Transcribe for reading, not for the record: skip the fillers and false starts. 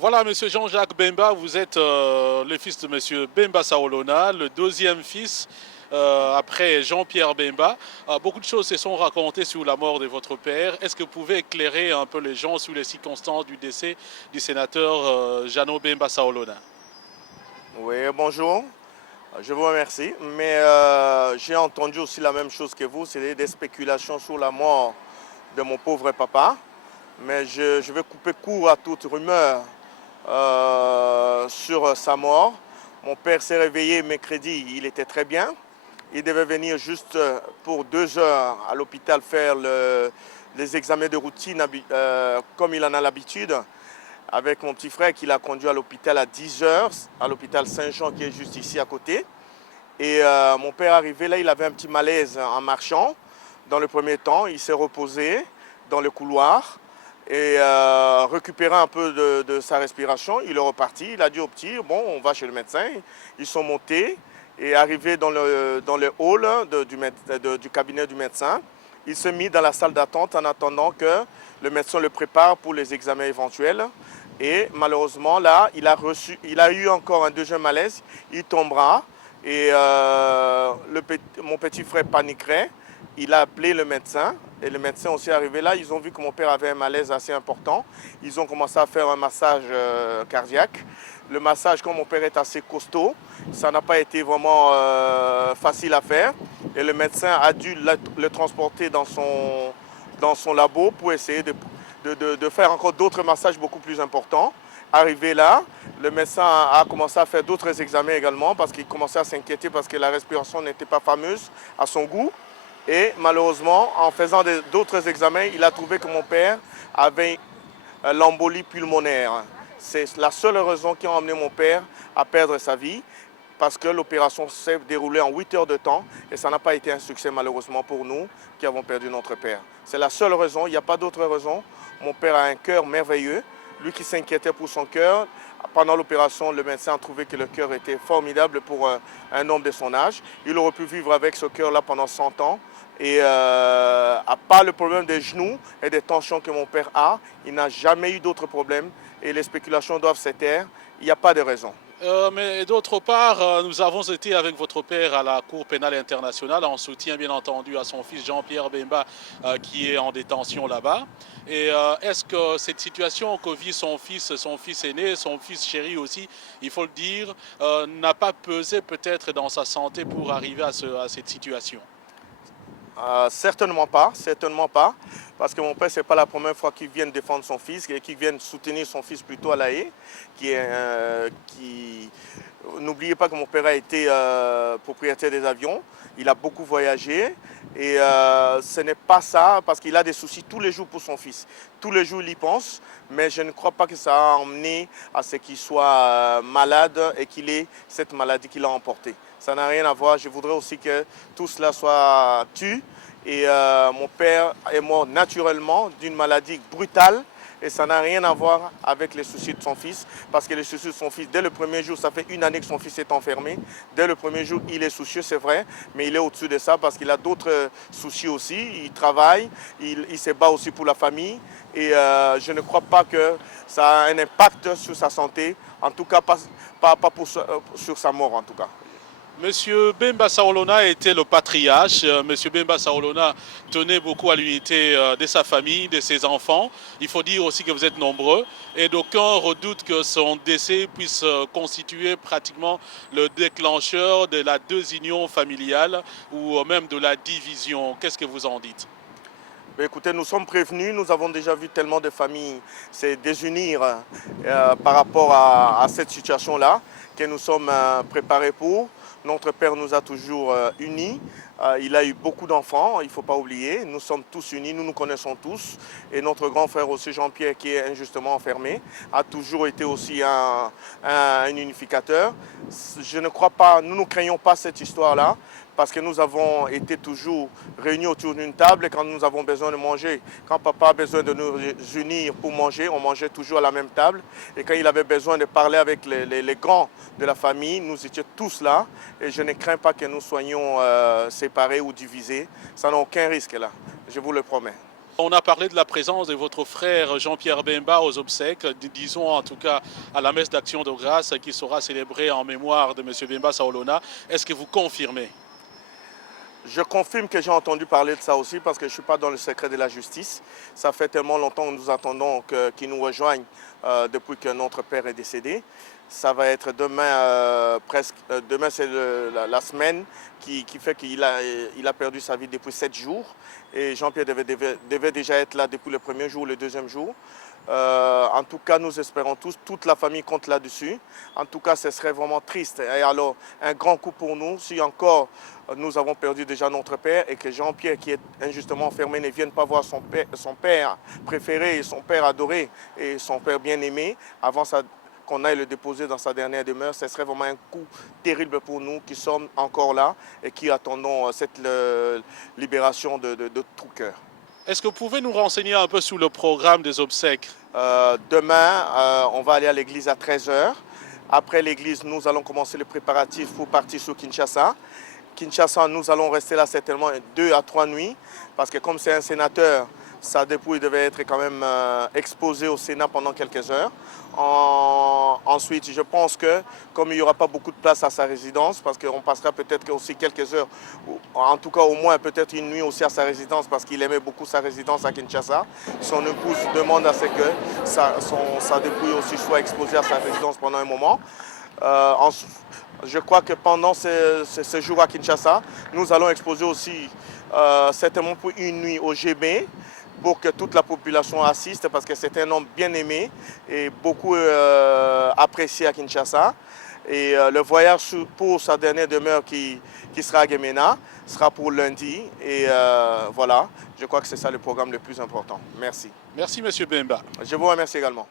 Voilà, Monsieur Jean-Jacques Bemba, vous êtes le fils de Monsieur Bemba Saolona, le deuxième fils après Jean-Pierre Bemba. Beaucoup de choses se sont racontées sur la mort de votre père. Est-ce que vous pouvez éclairer un peu les gens sur les circonstances du décès du sénateur Jeannot Bemba Saolona? Oui, bonjour, je vous remercie. Mais j'ai entendu aussi la même chose que vous, c'est des spéculations sur la mort de mon pauvre papa. Mais je vais couper court à toute rumeur sur sa mort. Mon père s'est réveillé mercredi, il était très bien. Il devait venir juste pour 2 heures à l'hôpital faire les examens de routine comme il en a l'habitude avec mon petit frère qui l'a conduit à l'hôpital à 10 heures, à l'hôpital Saint-Jean qui est juste ici à côté. Et mon père arrivé là, il avait un petit malaise en marchant. Dans le premier temps, il s'est reposé dans le couloir et récupéré un peu de sa respiration. Il est reparti, il a dit au petit, bon, on va chez le médecin. Ils sont montés et arrivé dans le hall du cabinet du médecin, il s'est mis dans la salle d'attente en attendant que le médecin le prépare pour les examens éventuels. Et malheureusement, là, il a eu encore un deuxième malaise. Il tombera. Et mon petit frère paniquerait. Il a appelé le médecin. Et le médecin aussi est arrivé là. Ils ont vu que mon père avait un malaise assez important. Ils ont commencé à faire un massage cardiaque. Le massage, comme mon père est assez costaud, ça n'a pas été vraiment facile à faire. Et le médecin a dû le transporter dans son labo pour essayer de faire encore d'autres massages beaucoup plus importants. Arrivé là, le médecin a commencé à faire d'autres examens également parce qu'il commençait à s'inquiéter parce que la respiration n'était pas fameuse à son goût. Et malheureusement, en faisant d'autres examens, il a trouvé que mon père avait l'embolie pulmonaire. C'est la seule raison qui a emmené mon père à perdre sa vie parce que l'opération s'est déroulée en 8 heures de temps et ça n'a pas été un succès malheureusement pour nous qui avons perdu notre père. C'est la seule raison, il n'y a pas d'autre raison. Mon père a un cœur merveilleux. Lui qui s'inquiétait pour son cœur, pendant l'opération, le médecin a trouvé que le cœur était formidable pour un homme de son âge. Il aurait pu vivre avec ce cœur-là pendant 100 ans. Et à part le problème des genoux et des tensions que mon père a, il n'a jamais eu d'autres problèmes et les spéculations doivent se taire. Il n'y a pas de raison. Mais d'autre part, nous avons été avec votre père à la Cour pénale internationale en soutien bien entendu à son fils Jean-Pierre Bemba qui est en détention là-bas. Et est-ce que cette situation que vit son fils aîné, son fils chéri aussi, il faut le dire, n'a pas pesé peut-être dans sa santé pour arriver à cette situation? Certainement pas, parce que mon père, ce n'est pas la première fois qu'il vient défendre son fils, qu'il vient soutenir son fils plutôt à La Haye, qui... N'oubliez pas que mon père a été propriétaire des avions, il a beaucoup voyagé, et ce n'est pas ça, parce qu'il a des soucis tous les jours pour son fils. Tous les jours, il y pense, mais je ne crois pas que ça a emmené à ce qu'il soit malade et qu'il ait cette maladie qu'il a emportée. Ça n'a rien à voir. Je voudrais aussi que tout cela soit tu. Et mon père est mort naturellement d'une maladie brutale. Et ça n'a rien à voir avec les soucis de son fils. Parce que les soucis de son fils, dès le premier jour, ça fait 1 année que son fils est enfermé. Dès le premier jour, il est soucieux, c'est vrai. Mais il est au-dessus de ça parce qu'il a d'autres soucis aussi. Il travaille, il se bat aussi pour la famille. Et je ne crois pas que ça a un impact sur sa santé. En tout cas, pas sur sa mort en tout cas. Monsieur Bemba Saolona était le patriarche. Monsieur Bemba Saolona tenait beaucoup à l'unité de sa famille, de ses enfants. Il faut dire aussi que vous êtes nombreux. Et d'aucuns redoutent que son décès puisse constituer pratiquement le déclencheur de la désunion familiale ou même de la division. Qu'est-ce que vous en dites? Écoutez, nous sommes prévenus, nous avons déjà vu tellement de familles se désunir par rapport à cette situation-là que nous sommes préparés pour. Notre Père nous a toujours unis. Il a eu beaucoup d'enfants, il ne faut pas oublier. Nous sommes tous unis, nous nous connaissons tous. Et notre grand frère aussi, Jean-Pierre, qui est injustement enfermé, a toujours été aussi un unificateur. Je ne crois pas, nous ne craignons pas cette histoire-là, parce que nous avons été toujours réunis autour d'une table et quand nous avons besoin de manger, quand papa a besoin de nous unir pour manger, on mangeait toujours à la même table. Et quand il avait besoin de parler avec les grands de la famille, nous étions tous là. Et je ne crains pas que nous soyons séparés ou divisés. Ça n'a aucun risque là, je vous le promets. On a parlé de la présence de votre frère Jean-Pierre Bemba aux obsèques, disons en tout cas à la messe d'action de grâce qui sera célébrée en mémoire de M. Bemba Saolona. Est-ce que vous confirmez? Je confirme que j'ai entendu parler de ça aussi parce que je ne suis pas dans le secret de la justice. Ça fait tellement longtemps que nous attendons qu'ils nous rejoignent depuis que notre père est décédé. Ça va être demain, demain c'est la semaine qui fait qu'il a perdu sa vie depuis 7 jours. Et Jean-Pierre devait déjà être là depuis le premier jour, le deuxième jour. En tout cas, nous espérons tous, toute la famille compte là-dessus. En tout cas, ce serait vraiment triste. Et alors, un grand coup pour nous, si encore nous avons perdu déjà notre père et que Jean-Pierre, qui est injustement enfermé, ne vienne pas voir son père préféré, son père adoré et son père bien-aimé avant qu'on aille le déposer dans sa dernière demeure, ce serait vraiment un coup terrible pour nous qui sommes encore là et qui attendons cette libération de tout cœur. Est-ce que vous pouvez nous renseigner un peu sur le programme des obsèques? Demain, on va aller à l'église à 13 h. Après l'église, nous allons commencer les préparatifs pour partir sur Kinshasa. Kinshasa, nous allons rester là certainement 2 à 3 nuits parce que comme c'est un sénateur, sa dépouille devait être quand même exposée au Sénat pendant quelques heures. Ensuite, je pense que comme il n'y aura pas beaucoup de place à sa résidence, parce qu'on passera peut-être aussi quelques heures, en tout cas au moins peut-être une nuit aussi à sa résidence parce qu'il aimait beaucoup sa résidence à Kinshasa. Son épouse demande à ce que sa dépouille aussi soit exposée à sa résidence pendant un moment. Je crois que pendant ce jour à Kinshasa, nous allons exposer aussi certainement pour une nuit au GB pour que toute la population assiste parce que c'est un homme bien aimé et beaucoup apprécié à Kinshasa. Et le voyage pour sa dernière demeure qui sera à Gemena sera pour lundi. Et voilà, je crois que c'est ça le programme le plus important. Merci. Merci, M. Bemba. Je vous remercie également.